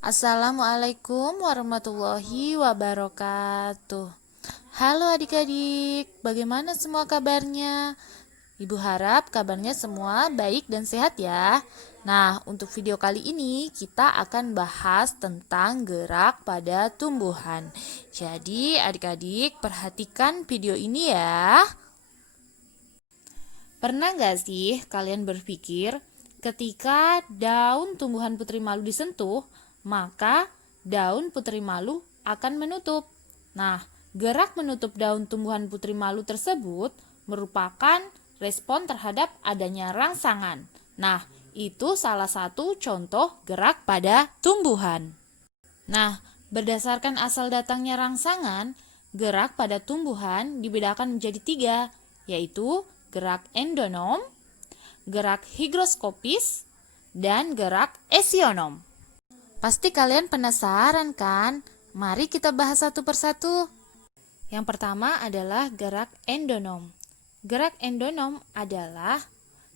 Assalamualaikum warahmatullahi wabarakatuh. Halo adik-adik, bagaimana semua kabarnya? Ibu harap kabarnya semua baik dan sehat ya. Nah, untuk video kali ini kita akan bahas tentang gerak pada tumbuhan. Jadi adik-adik perhatikan video ini ya. Pernah nggak sih kalian berpikir ketika daun tumbuhan putri malu disentuh, maka daun putri malu akan menutup. Nah, gerak menutup daun tumbuhan putri malu tersebut merupakan respon terhadap adanya rangsangan. Nah, itu salah satu contoh gerak pada tumbuhan. Nah, berdasarkan asal datangnya rangsangan, gerak pada tumbuhan dibedakan menjadi tiga, yaitu gerak endonom, gerak higroskopis, dan gerak esionom. Pasti kalian penasaran kan? Mari kita bahas satu persatu. Yang pertama adalah gerak endonom. Gerak endonom adalah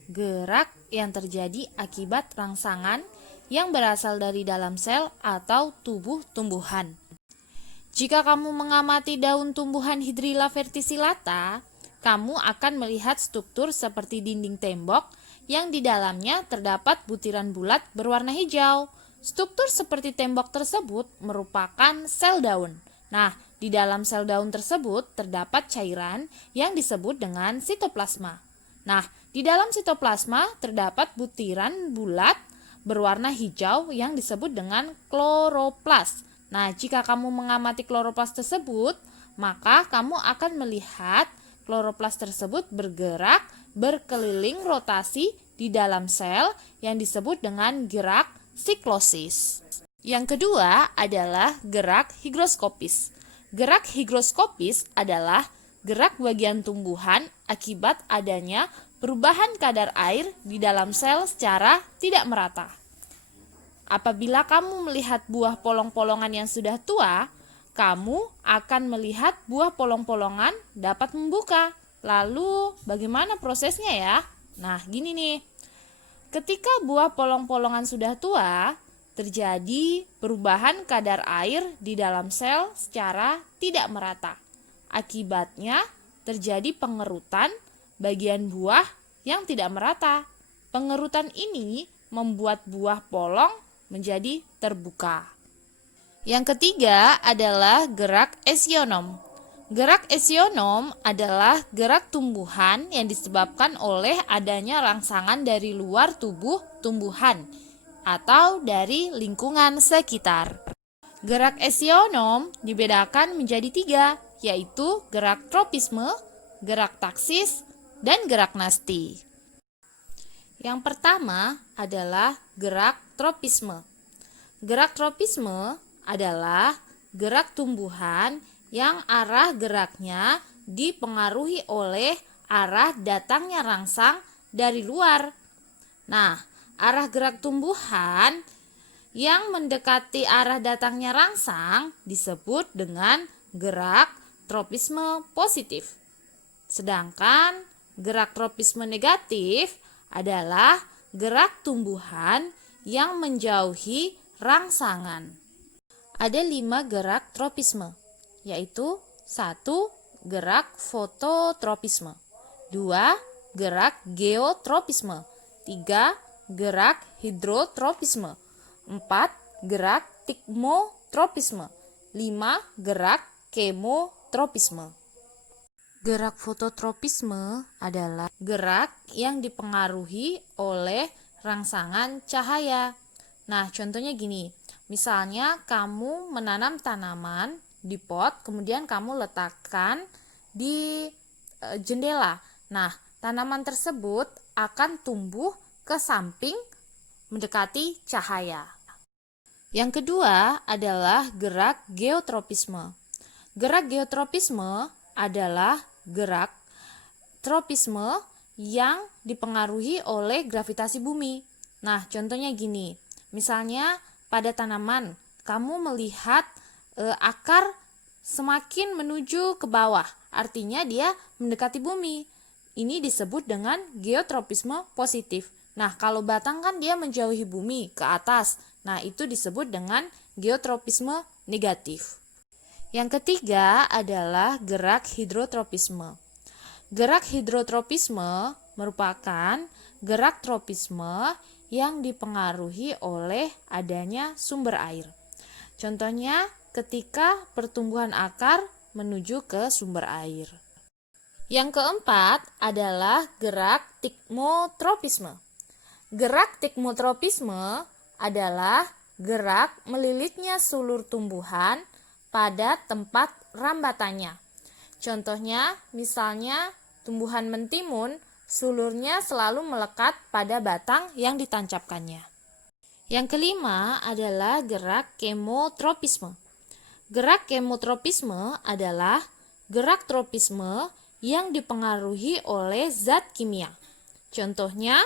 gerak yang terjadi akibat rangsangan yang berasal dari dalam sel atau tubuh tumbuhan. Jika kamu mengamati daun tumbuhan Hydrilla verticillata, kamu akan melihat struktur seperti dinding tembok yang di dalamnya terdapat butiran bulat berwarna hijau. Struktur seperti tembok tersebut merupakan sel daun. Nah, di dalam sel daun tersebut terdapat cairan yang disebut dengan sitoplasma. Nah, di dalam sitoplasma terdapat butiran bulat berwarna hijau yang disebut dengan kloroplas. Nah, jika kamu mengamati kloroplas tersebut, maka kamu akan melihat kloroplas tersebut bergerak berkeliling rotasi di dalam sel yang disebut dengan gerak siklosis. Yang kedua adalah gerak higroskopis. Gerak higroskopis adalah gerak bagian tumbuhan akibat adanya perubahan kadar air di dalam sel secara tidak merata. Apabila kamu melihat buah polong-polongan yang sudah tua, kamu akan melihat buah polong-polongan dapat membuka. Lalu bagaimana prosesnya ya? Nah, gini nih. Ketika buah polong-polongan sudah tua, terjadi perubahan kadar air di dalam sel secara tidak merata. Akibatnya terjadi pengerutan bagian buah yang tidak merata. Pengerutan ini membuat buah polong menjadi terbuka. Yang ketiga adalah gerak esionom. Gerak esionom adalah gerak tumbuhan yang disebabkan oleh adanya rangsangan dari luar tubuh tumbuhan atau dari lingkungan sekitar. Gerak esionom dibedakan menjadi tiga, yaitu gerak tropisme, gerak taksis, dan gerak nasti. Yang pertama adalah gerak tropisme. Gerak tropisme adalah gerak tumbuhan yang arah geraknya dipengaruhi oleh arah datangnya rangsang dari luar. Nah, arah gerak tumbuhan yang mendekati arah datangnya rangsang disebut dengan gerak tropisme positif. Sedangkan gerak tropisme negatif adalah gerak tumbuhan yang menjauhi rangsangan. Ada 5 gerak tropisme, yaitu 1. Gerak fototropisme, 2. Gerak geotropisme, 3. Gerak hidrotropisme, 4. Gerak tigmotropisme, 5. Gerak kemotropisme. Gerak fototropisme adalah gerak yang dipengaruhi oleh rangsangan cahaya. Nah, contohnya gini, misalnya kamu menanam tanaman di pot, kemudian kamu letakkan di jendela. Nah, tanaman tersebut akan tumbuh ke samping mendekati cahaya. Yang kedua adalah gerak geotropisme. Gerak geotropisme adalah gerak tropisme yang dipengaruhi oleh gravitasi bumi. Nah, contohnya gini. Misalnya pada tanaman, kamu melihat akar semakin menuju ke bawah, artinya dia mendekati bumi. Ini disebut dengan geotropisme positif. Nah, kalau batang kan dia menjauhi bumi ke atas. Nah, itu disebut dengan geotropisme negatif. Yang ketiga adalah gerak hidrotropisme. Gerak hidrotropisme merupakan gerak tropisme yang dipengaruhi oleh adanya sumber air. Contohnya ketika pertumbuhan akar menuju ke sumber air. Yang keempat adalah gerak tikmotropisme. Gerak tikmotropisme adalah gerak melilitnya sulur tumbuhan pada tempat rambatannya. Contohnya, misalnya tumbuhan mentimun, sulurnya selalu melekat pada batang yang ditancapkannya. Yang kelima adalah gerak kemotropisme. Gerak kemotropisme adalah gerak tropisme yang dipengaruhi oleh zat kimia. Contohnya,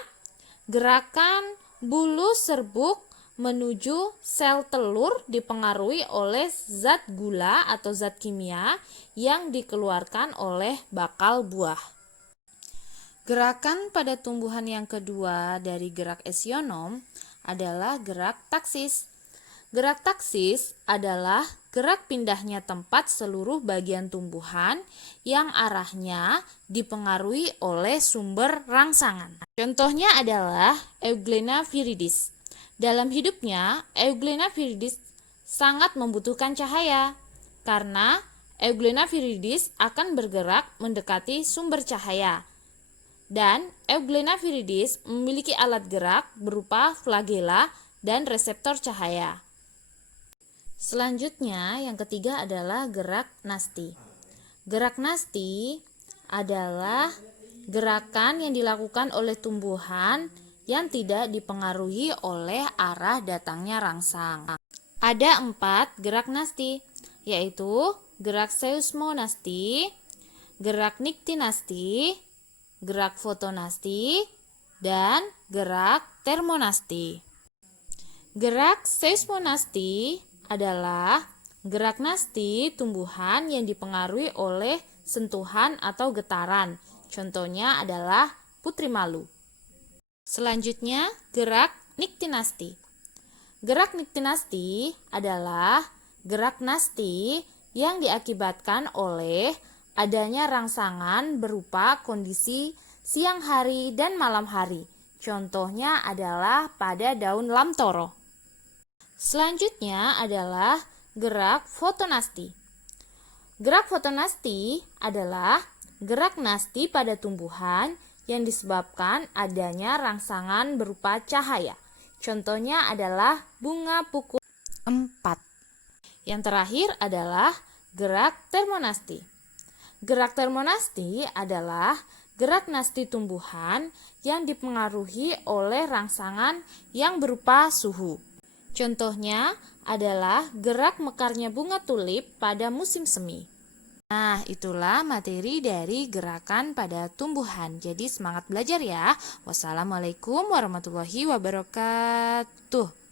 gerakan bulu serbuk menuju sel telur dipengaruhi oleh zat gula atau zat kimia yang dikeluarkan oleh bakal buah. Gerakan pada tumbuhan yang kedua dari gerak esionom adalah gerak taksis. Gerak taksis adalah gerak pindahnya tempat seluruh bagian tumbuhan yang arahnya dipengaruhi oleh sumber rangsangan. Contohnya adalah Euglena viridis. Dalam hidupnya, Euglena viridis sangat membutuhkan cahaya karena Euglena viridis akan bergerak mendekati sumber cahaya. Dan Euglena viridis memiliki alat gerak berupa flagela dan reseptor cahaya. Selanjutnya, yang ketiga adalah gerak nasti. Gerak nasti adalah gerakan yang dilakukan oleh tumbuhan yang tidak dipengaruhi oleh arah datangnya rangsang. Ada 4 gerak nasti, yaitu gerak seismonasti, gerak niktinasti, gerak fotonasti, dan gerak termonasti. Gerak seismonasti adalah gerak nasti tumbuhan yang dipengaruhi oleh sentuhan atau getaran. Contohnya adalah putri malu. Selanjutnya, gerak niktinasti. Gerak niktinasti adalah gerak nasti yang diakibatkan oleh adanya rangsangan berupa kondisi siang hari dan malam hari. Contohnya adalah pada daun lamtoro. Selanjutnya adalah gerak fotonasti. Gerak fotonasti adalah gerak nasti pada tumbuhan yang disebabkan adanya rangsangan berupa cahaya. Contohnya adalah bunga pukul 4. Yang terakhir adalah gerak termonasti. Gerak termonasti adalah gerak nasti tumbuhan yang dipengaruhi oleh rangsangan yang berupa suhu. Contohnya adalah gerak mekarnya bunga tulip pada musim semi. Nah, itulah materi dari gerakan pada tumbuhan. Jadi semangat belajar ya. Wassalamualaikum warahmatullahi wabarakatuh.